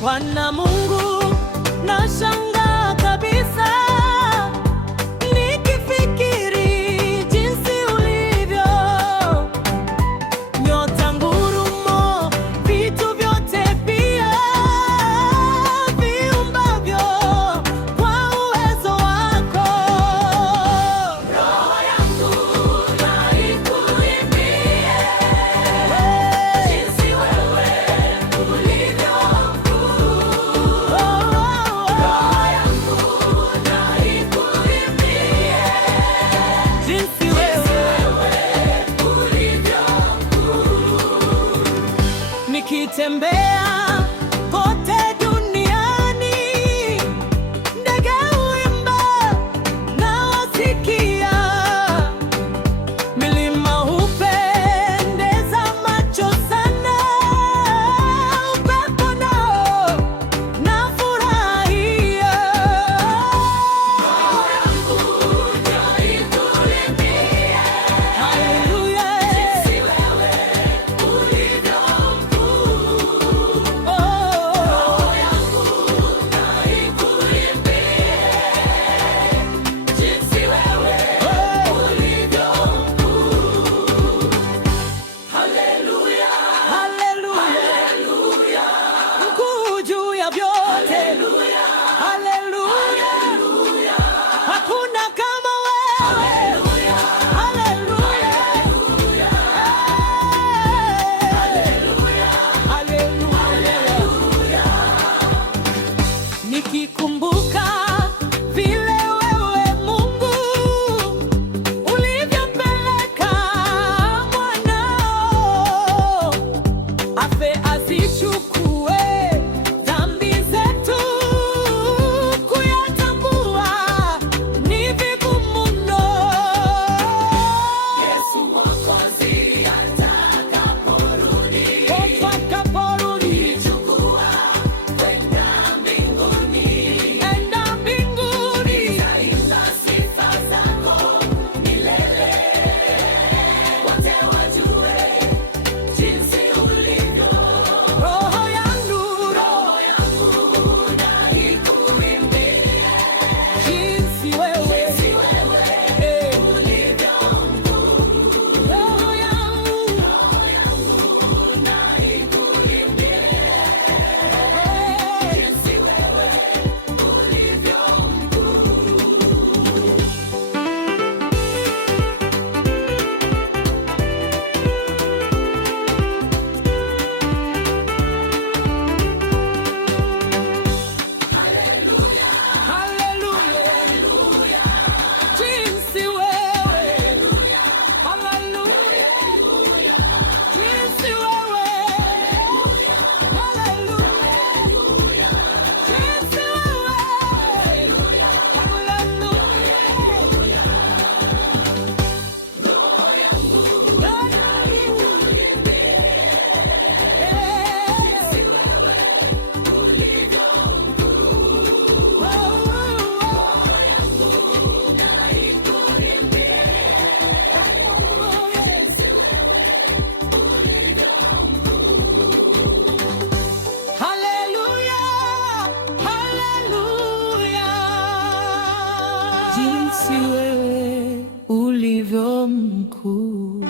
Bwana Mungu, nashangaa kabisa nikifikiri jinsi ulivyo. Nyota, ngurumo, vitu vyote pia viumbavyo kwa uwezo wako. Roho yangu na ikuimbie jinsi wewe ulivyo. Nikitembea pote duniani, ndege huimba na wasikia, milima hupendeza macho sana, upepo nao nafurahia. Roho yangu na ikuimbie, haleluya, jinsi wewe ulivyo. Nikikumbuka vile wewe Mungu ulivyompeleka mwanao afe asichukue dhambi zetu, kuyatambua ni vigumu mno. Yesu Mwokozi atakaporudi, jinsi wewe ulivyo mkuu.